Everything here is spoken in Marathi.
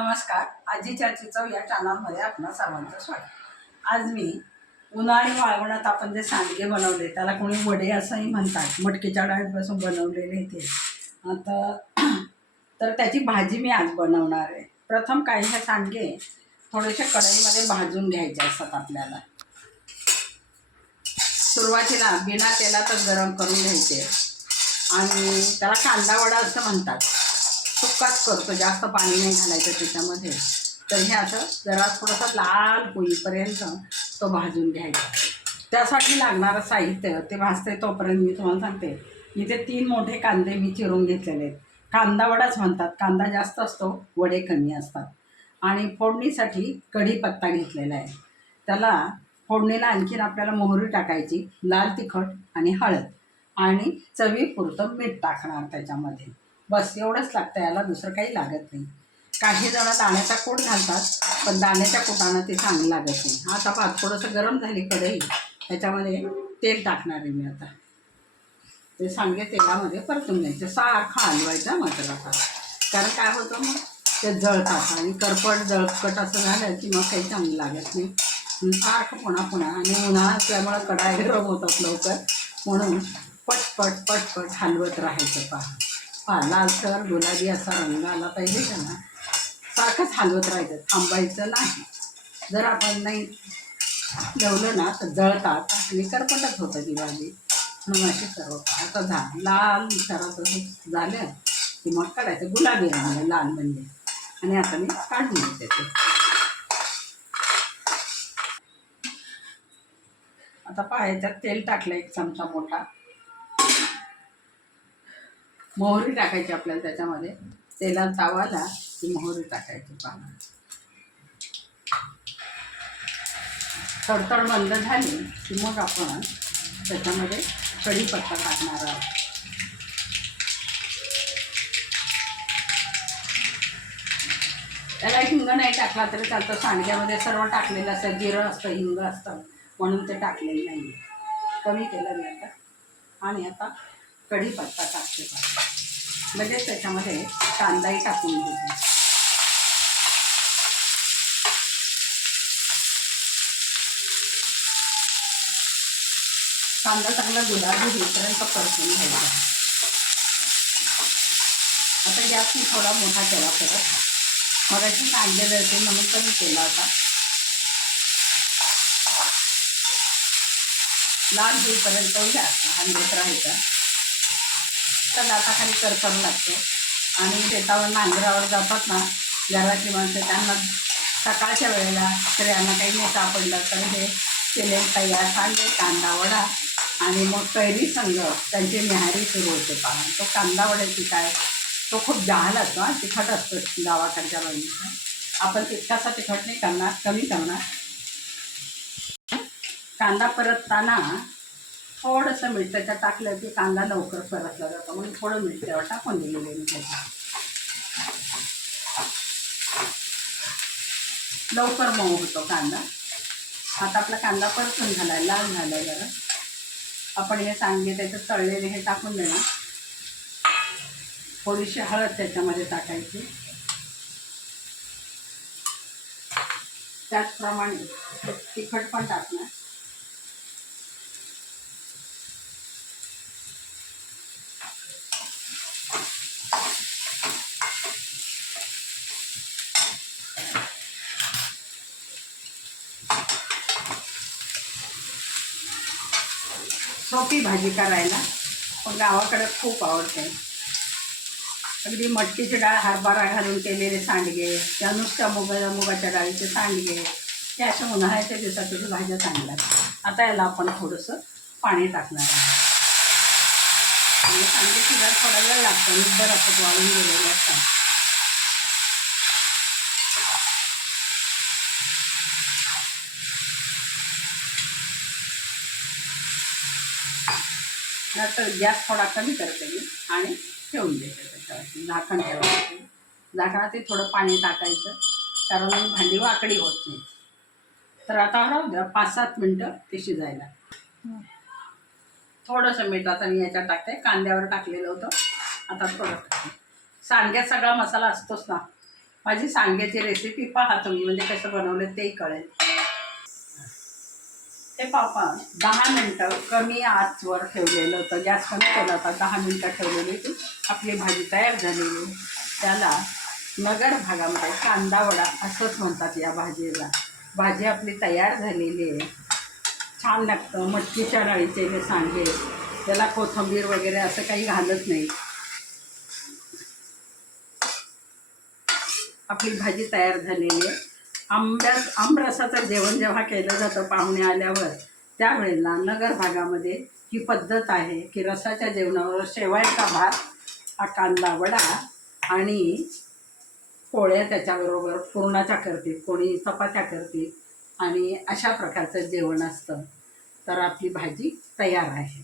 नमस्कार. आजी चाची चव या चॅनलमध्ये आपणा सर्वांचं स्वागत. आज मी उन्हाळी वाळवणात आपण जे सांडगे बनवले, त्याला कोणी वडे असंही म्हणतात, मटकीच्या डाळीपासून बनवलेले ते. तर त्याची भाजी मी आज बनवणार आहे. प्रथम काही हे सांडगे थोडेसे कढईमध्ये भाजून घ्यायचे असतात आपल्याला. सुरुवातीला बिना तेलातच गरम करून घ्यायचे आणि त्याला कांदा वडा असं म्हणतात. सुक्काच करतो, जास्त पाणी नाही घालायचं त्याच्यामध्ये. तर हे असं जरा थोडंसं लाल होईपर्यंत तो भाजून घ्यायचा. त्यासाठी लागणारं साहित्य ते भाजते तोपर्यंत मी तुम्हाला सांगते. इथे 3 मोठे कांदे मी चिरून घेतलेले आहेत. कांदा वडाच म्हणतात, कांदा जास्त असतो, वडे कमी असतात. आणि फोडणीसाठी कढीपत्ता घेतलेला आहे. त्याला फोडणीला आणखीन आपल्याला मोहरी टाकायची, लाल तिखट आणि हळद आणि चवीपुरतं मीठ टाकणार त्याच्यामध्ये. बस एवढंच लागतं याला, दुसरं काही लागत नाही. काही जण दाण्याचा कूट घालतात, पण दाण्याच्या कुटानं ते चांगलं लागत नाही. आता पहा थोडंसं गरम झाली कढई, त्याच्यामध्ये तेल टाकणार आहे मी आता. ते सांडगे तेलामध्ये परतून घ्यायचे, सारखं हलवायचं मात्र आता. कारण काय होतं मग ते जळतात आणि करपट जळकट असं झालं की मग काही चांगलं लागत नाही. सारखं पुन्हा आणि उन्हाळा असल्यामुळं कढाई गरम होतात लवकर, म्हणून पटपट पटपट हलवत राहायचं. पहा लालसर गुलाबी असा रंग आला पाहिजे त्याला. सारखंच हलवत राहायचं, थांबायचं नाही. जर आपण नाही ठेवलं ना तर जळतात आणि करपटच होतं ती भाजी. म्हणून अशी सर्व आता लाल तसं झालं की मग काढायचं. गुलाबी रंग लाल म्हणजे. आणि आता मी काढून घेते ते. आता पहा याच्यात तेल टाकलं 1 चमचा मोठा. मोहरी टाकायची आपल्याला त्याच्यामध्ये. तेलात तावाला की मोहरी टाकायची. पानं तडतड बंद झाली की मग आपण त्याच्यामध्ये कढीपत्ता टाकणार आहोत. त्याला हिंग नाही टाकला तरी चालतं, सांडग्यामध्ये सर्व टाकलेलं असतं, जिरं असतं, हिंग असतं, म्हणून ते टाकलेलं नाही. कमी केलं मी आता. आणि आता कढीपत्ता टाकते. लगेच त्याच्यामध्ये कांदाही टाकून देते. कांदा चांगला गुलाबी होईपर्यंत परतून घ्यायचा. आता गॅस मी थोडा मोठा केला परत. मगाशी कांदे जळते म्हणून कमी केला होता. लाल होईपर्यंत गॅस हलवत राहायचा. तर दाताखाली करकर लागतो. आणि शेतावर नांगरावर जातात ना घरातली माणसं, त्यांना सकाळच्या वेळेला स्त्रियांना काही नाही सापडलं तर हे केलेलं तयार सांडगे कांदा वडा आणि मग कैरी संग त्यांची न्याहारी सुरू होते. पहा तो कांदा वड्याची काय, तो खूप जहाल असतो, तिखट असतो गावाकडच्या बाजूचा. आपण तितकासा तिखट नाही करणार, कमी करणार. कांदा परतताना थोडंसं मीठ त्याच्यात टाकलं की कांदा लवकर परतला जातो, म्हणून थोडं मीठ तेव्हा टाकून दिलेलं मी त्याच्यात. लवकर मऊ होतो कांदा. आता आपला कांदा परतून झाला, लाल झाला जरा. आपण हे सांडगे त्याच्यात तळलेले हे टाकून देणार. थोडीशी हळद त्याच्यामध्ये टाकायची. त्याचप्रमाणे तिखट पण टाकणार. सोपी भाजी करायला, पण गावाकडे खूप आवडते. अगदी मटकीची डाळ हरभरा घालून केलेले सांडगे, त्या नुसत्या मुगाच्या डाळीचे सांडगे, हे अशा उन्हाळ्याच्या दिवसातील भाज्या चांगल्या. आता याला आपण थोडंसं पाणी टाकणार आहे. आणि सांडगे डाळ थोडा वेळ लागतो, निब्बर असं वाळून गेलेलं असतं. नंतर गॅस थोडा कमी करते मी आणि ठेवून देते त्याच्यावरती. झाकण ठेवायचं. झाकणातही थोडं पाणी टाकायचं, कारण भांडी वाकडी होत नाही. तर आता राहू द्या 5-7 मिनटं ते शिजायला. थोडंसं मीठ आता मी याच्यात टाकते. कांद्यावर टाकलेलं होतं, आता थोडं टाकते. सांडग्यात सगळा मसाला असतोच ना, माझी सांग्याची रेसिपी पहा तुम्ही, म्हणजे कसं बनवलं तेही कळेल. हे पापा 10 मिनटं कमी आचवर ठेवलेलं होतं, गॅस कमी केला होता. 10 मिनटं ठेवलेली होती. आपली भाजी तयार झालेली. त्याला नगर भागामध्ये कांदा वडा असंच म्हणतात या भाजीला. भाजी आपली तयार झालेली आहे. छान लागतं. मटकीच्या डाळीचे हे सांगे, त्याला कोथिंबीर वगैरे असं काही घालत नाही. आपली भाजी तयार झालेली आहे. आमरसाचं जेवण जेव्हा केलं जातं पाहुणे आल्यावर, त्यावेळेला नगर भागामध्ये ही पद्धत आहे की रसाच्या जेवणावर शेवयाचा भात, हा कांदा वडा आणि पोळ्या त्याच्याबरोबर पुरणाच्या करतील, कोणी चपात्या करतील आणि अशा प्रकारचं जेवण असतं. तर आपली भाजी तयार आहे.